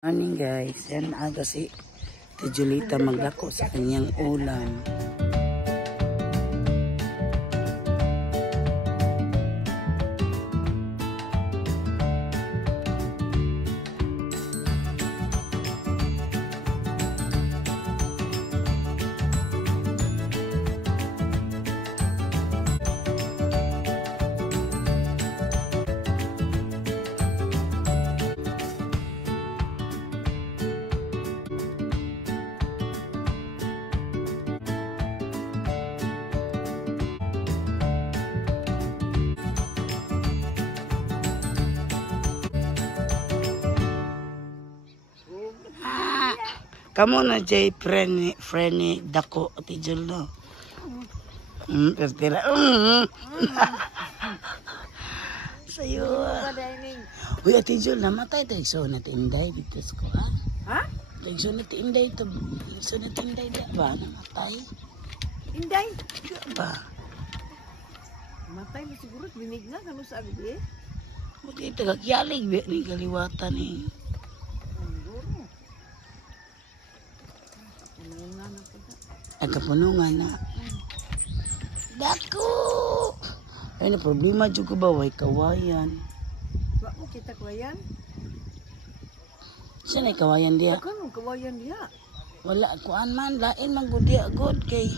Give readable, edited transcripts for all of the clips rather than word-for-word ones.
Morning guys, yan aga si Julita maglako sa kanyang ulam. Kamu na jay freni dako ati Jul no. Tertira. Sayo. Uy ati Jul namatay tayo so na tinday dito ko ha. Ha? Tayo na tinday to. So na tinday di ba namatay? Inday? Ba. Matay mo siguro binig na kanu sa abi. Buti tagakyalig ni kaliwatan ni. Ang kapunungan na. Dako! Ay na problema juga ba way kawayan. Wa mo kita kawayan? Saan ay kawayan dia? Kanong kawayan dia? Wala kuan man lain man gud dia god kay.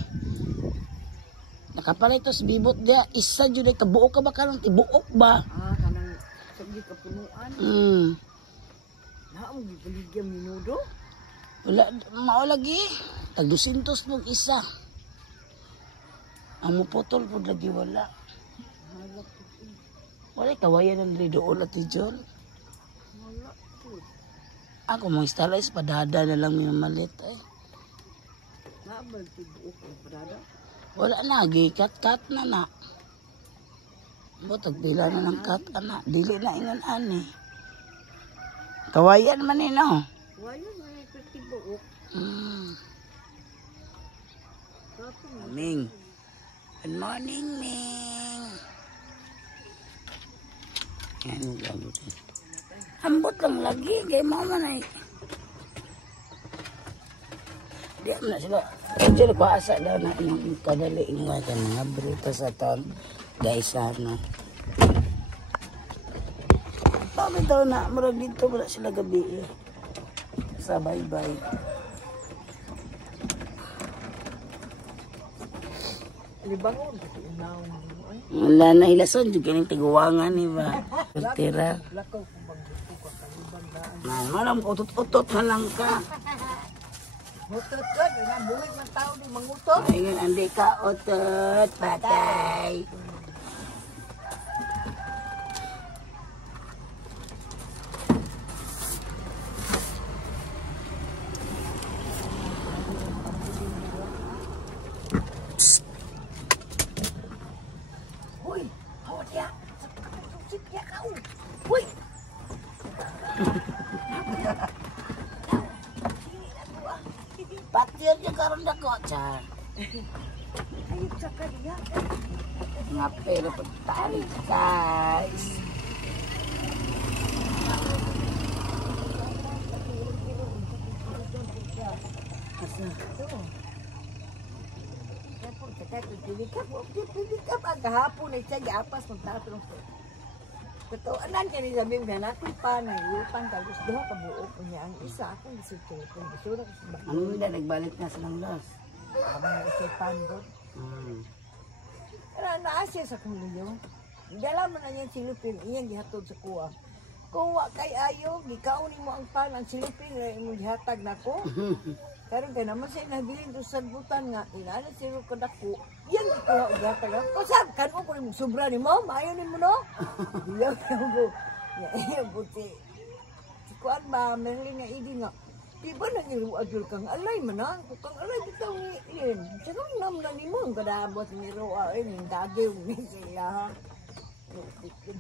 Nakapalitos bibot dia isa jud ay kabuok ka ba kanang tibuok ba? Ah kanang sagi kapunuan. Na mo gibaligyan minudo? Wala mao lagi. Tag 200 mong isa. Ang muputol po lagi wala. Wala kawayan ng doon at Jol. Wala po. Ako mong instalize padada na lang minamalit eh. Nabal tibuok ang padada? Wala na, gikat-kat na na. Butag bila na ng kat na. Dili na ingon ani. Kawayan man eh no? Kawayan man eh tibuok. Ming. Good morning, Ming. Yan, gabot. Ambot lang lagi. Kaya mo man ay. Di na sila. Medyo na kuasa daw na kadali nga ka mga bruta sa taon. Guys, ano. Tawag ito na. Marag dito wala sila gabi eh. Sa bye-bye. Libangon. Wala na hilason juga ning tiguwangan ni ba. Tira. Lakaw kung bagbuko ka kalibang daan. Malam utot-utot na lang ka. Utot ka, nga buwig ng tao di mangutot. Ayun, andi ka utot, patay. Patir niya karon dako cha. Ayun sa kanya. Ngape na pagtarik guys. Kahapon ay siya giapas magtatong ko. Totoo, anan ka ni sabihin na nakoy pa na utang ka gusto ka buok niya ang isa akong gisito kung gusto na kasi Ano nila nagbalik na silang los? abang isipan ko. Naasya sa kong liyo. Dala mo na niyan silupin, iyan gihatod sa kuha. Kung wa kay ayo, gikaon mo ang pan, ang silupin na imong gihatag na ko. Karon kay naman siya nabilin doon sa butan nga, inala siro ko dako. Yan gikuha og gihatag ako. Sab kan ko mo sobra ni mo, maayo ni mo no. Diyaw ko. Ya buti. Si kuan ba Merlin nga idi nga. Di ba nangiru adul kang alay man na? Kung alay bitaw ni Ian. Sino nam na ni mo ang kadabot ni Roa ay ning dagiw ni sila.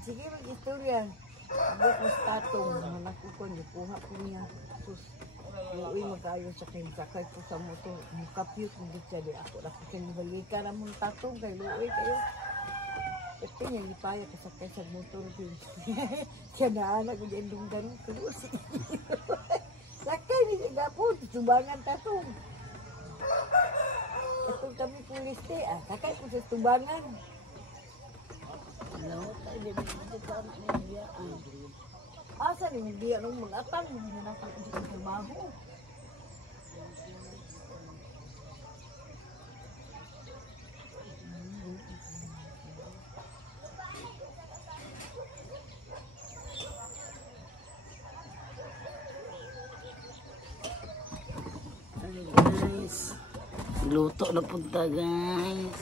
Sige mag istorya. Abot mas tatong anak ko ko ni kuha ko niya. Sus. Uy magayo sa kin sakay ko sa motor. Mukapyut mo siya di ako ra ko kin balika ra mo tatong kay luoy kayo. Ito niya ipaya ka sa motor din. Kaya na anak ko dyan dunggan ko. tubangan tato. Ito kami pulis te, kakay ko sa tubangan. Hello, tayo din mo pa na niya. Asa ni biya nung mag-atang, hindi na ako sa trabaho. Guys, luto na punta guys.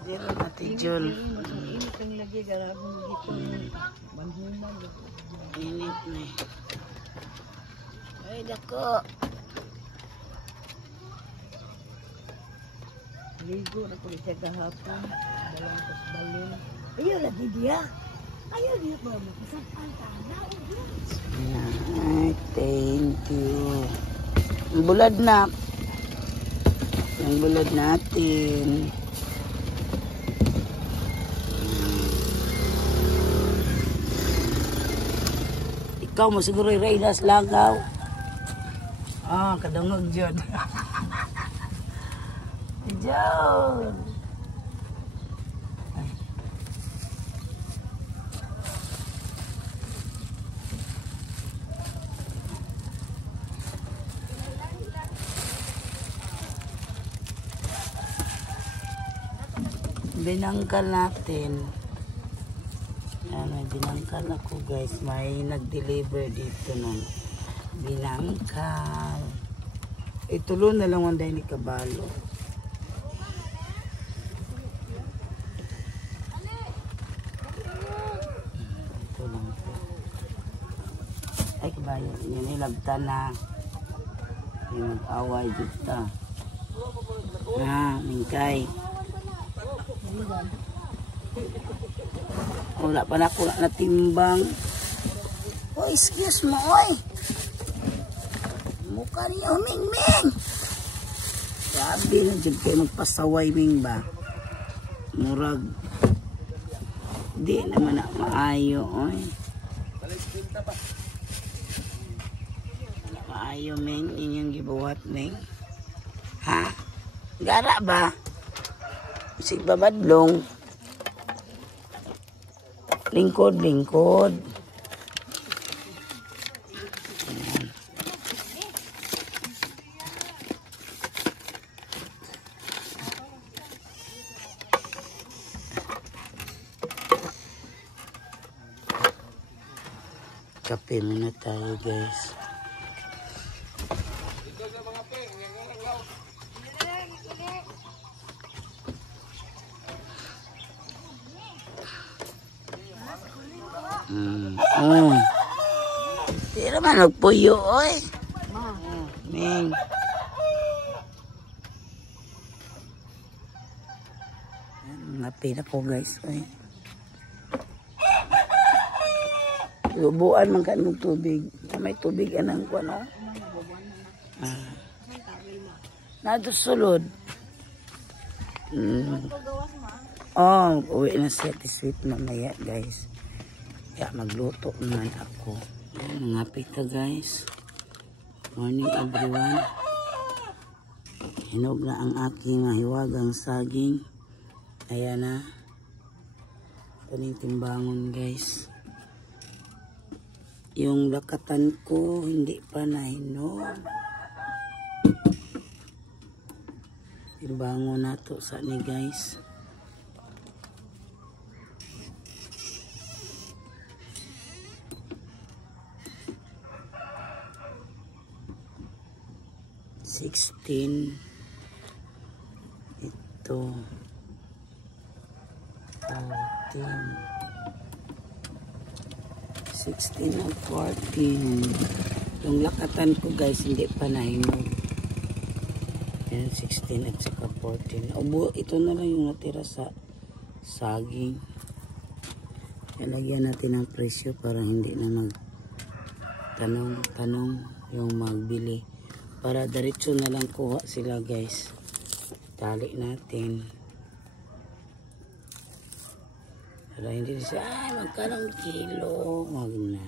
Dito natin Jul. Init ang lagi, garabong dito. Banhuman. Init na. Ay, dako. Ligo na ko siya kahapon. Dalang pasbalin. Ayaw lagi dia. Ayaw dia ba makasapan tanaw. Ay, thank you. Ang bulad na. Ang bulad natin. Ikaw mo siguro i-raidas lagaw. Kadungog dyan. Dyan. Binangkal natin. Yan, may binangkal ako guys. May nag-deliver dito ng binangkal. Itulo na lang wanda ni Kabalo. Ito lang po. Ay kabayo. Yan nilabta na. Yung mag-away dito. Mingkay. Wala pa na ako natimbang. Oh, excuse mo, oy. Mukha niya, Ming. Sabi na dyan kayo magpasaway, Ming ba? Murag. Di naman na maayo, oy. Maayo, Ming. Inyong gibuhat, Ming. Ha? Gara ba? Sig babadlong. Lingkod. Kape muna tayo guys. Di naman nagpuyo, oy. Ming. Ngapi na ko guys, oy. Lubuan man ka ng tubig. May tubig anang ko, no? Nadusulod. Uwi na siya. Sweet mamaya, guys. Kaya magluto naman ako. Ngapi ka, guys. Morning, everyone. Hinog na ang aking mahiwagang saging. Ayan na. Ito timbangon, guys. Yung lakatan ko hindi pa nahinog. Timbangon na to sa ni guys. $16. Ito 16 at 14. Yung lakatan ko guys hindi pa nahinog. Yan 16 at saka 14. Ito na lang yung natira sa saging. Lagyan natin ang presyo para hindi na magtanong yung magbili. Para diretso na lang kuha sila guys. Tali natin. Para hindi siya, ay, magkanong kilo. Wag na.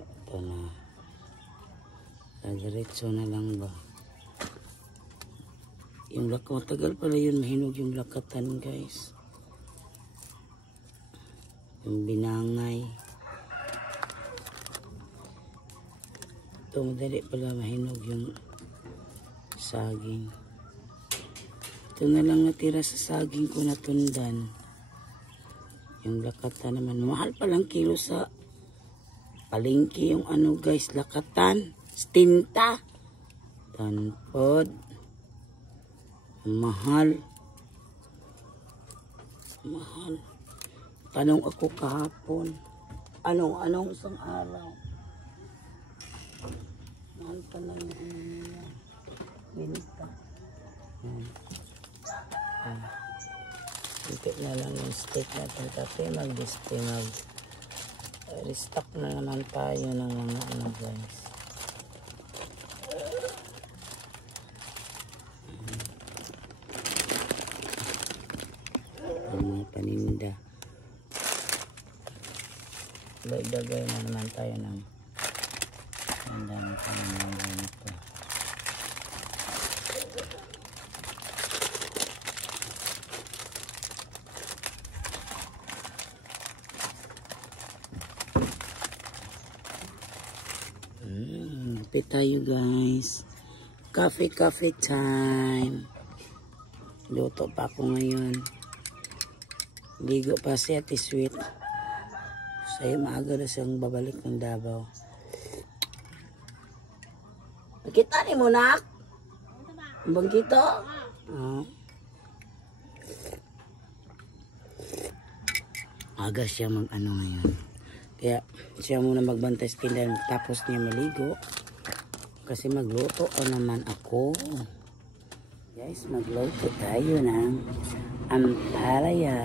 Ito na. Diretso na lang ba. Yung matagal pala yun, mahinog yung lakatan, guys. Yung binangay. Ito, madali pala mahinog yung saging. Ito na lang natira sa saging ko natundan. Yung lakatan naman. Mahal palang kilo sa palengke yung ano, guys, lakatan. Stinta. Tanpod. Mahal. Mahal. Tanong ako kahapon. Anong isang araw? Mahal pa na yung ano nila. Binita. Ito na lang yung steak natin kasi restock na naman tayo ng mga ano, guys. Ang mga paninda. Dagay na naman tayo ng ang dami pa naman ganito. Kape tayo, guys. Coffee time. Luto pa ako ngayon. Ligo pa si Ate Sweet. Sa'yo maaga na siyang babalik ng Davao. Nakita ni mo, nak? Bang kita? Aga siya mag-ano ngayon. Kaya siya muna magbantay sa tindahan tapos niya maligo. Kasi magluto naman ako. Guys, magluto tayo ng ampalaya.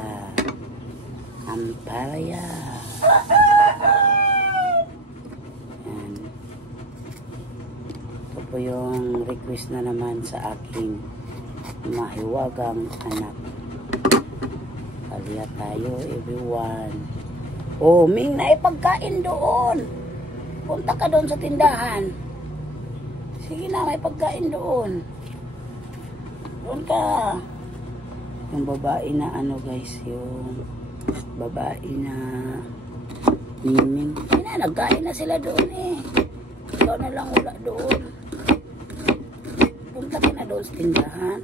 Ampalaya. Yan. Ito po yung request na naman sa aking mahiwagang anak. Kaliya tayo, everyone. Oh, Ming, naipagkain doon. Punta ka doon sa tindahan. Sige na, may pagkain doon. Doon ka. Yung babae na ano, guys, yung babae na Ming. Ay na, nagkain na sila doon eh. Ikaw na lang wala doon. Punta ka na doon sa tindahan.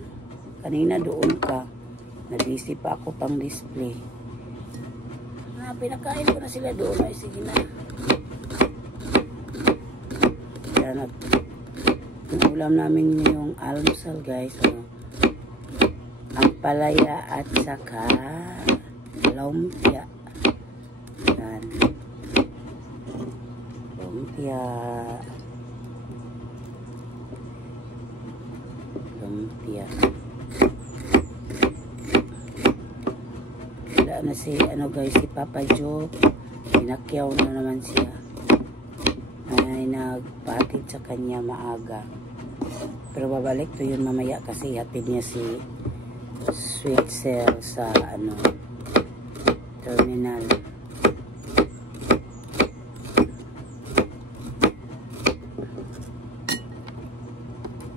Kanina doon ka. Nabisi pa ako pang display. Pinakain ko na sila doon. Ay, sige na. Kaya yung ulam namin yung almusal, guys. Ampalaya at saka lumpia. Yan. Lumpia. Lumpia. Na si ano, guys, si Papa Joe, pinakyaw na naman siya. Ay nagpatid sa kanya maaga, pero babalik to yun mamaya kasi hatid niya si Sweet Sir sa ano terminal.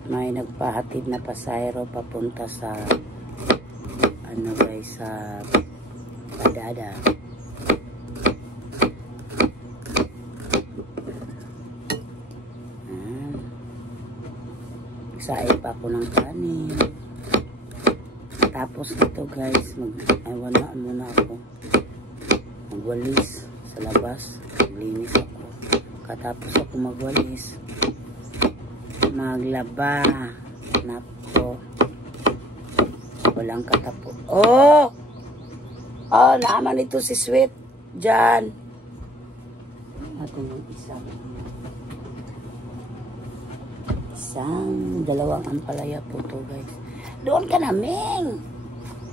May nagpahatid na pasahero papunta sa ano, guys, sa Padada. Nagsaay pa ako ng kanin. Tapos ito, guys, wala muna ako. Magwalis sa labas. Maglinis ako. Katapos ako magwalis, maglaba. Nako. Walang katapo. Oh! Oh, naaman ito si Sweet. Diyan. Ito yung dalawang ampalaya po to, guys. Doon ka na, Ming.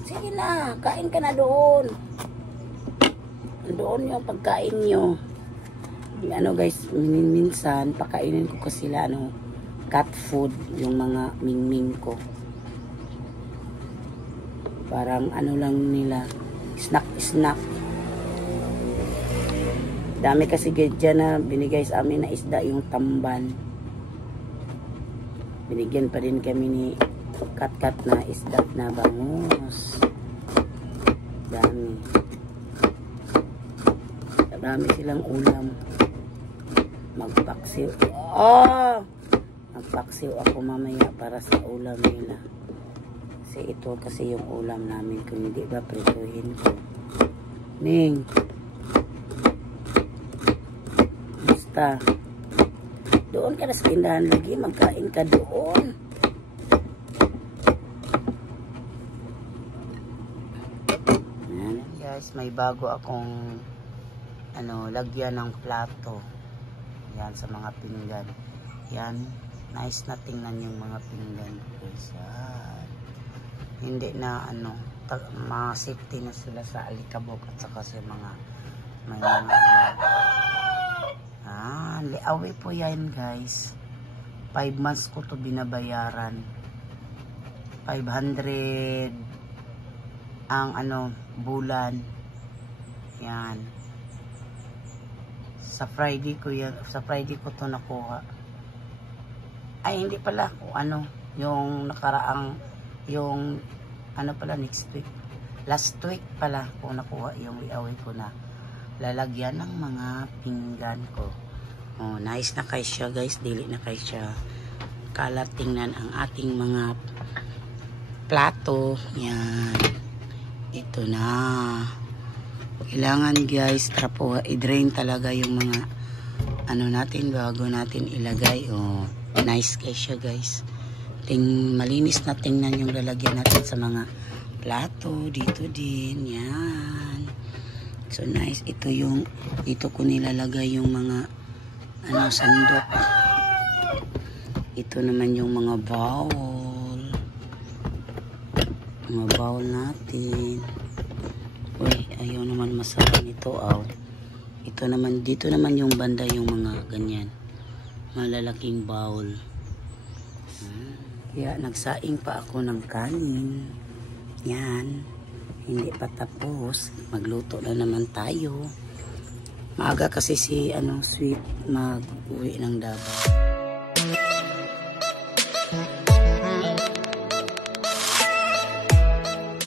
Sige na, kain ka na doon. Doon yung pagkain nyo. Ano, guys, minsan, pakainin ko kasi sila, ano, cat food, yung mga mingming ko. Parang ano lang nila, snack. Dami kasi dyan na binigay sa amin na isda, yung tamban. Binigyan pa din kami ni kat na isda na bangus. Dami silang ulam. Magpaksiw ako mamaya para sa ulam nila. Kasi ito kasi yung ulam namin, kung hindi ba prituhin ko. Ning, basta doon ka na sa tindahan lagi, magkain ka doon. Ayan. Guys, may bago akong lagyan ng plato. Yan, sa mga pinggan. Yan, nice na tingnan yung mga pinggan. Guys, yan. Hindi na mga safety na sila sa alikabok at saka sa mga liawi po yan guys. 5 months ko to binabayaran. 500 ang bulan. Yan. Sa Friday ko to nakuha. Ay, hindi pala kung yung nakaraang, yung next week. Last week pala kung nakuha yung liawi ko na lalagyan ng mga pinggan ko. Oh, nice na kay siya guys, dili na kay siya. Kalat tingnan ang ating mga plato. Yan. Ito na. Kailangan guys, i-drain talaga yung mga natin bago natin ilagay. Oh, nice kay siya guys. Malinis na tingnan yung lalagyan natin sa mga plato. Dito din. Yan. So nice. Ito ko nilalagay yung mga sandok. Ito naman yung mga bowl. Mga bowl natin. Uy, ayaw naman masarap nito. Ito naman, dito naman yung banda yung mga ganyan. Malalaking bowl. Kaya nagsaing pa ako ng kanin. Yan. Hindi pa tapos. Magluto na naman tayo. Maaga kasi si Sweet mag-uwi ng Davao.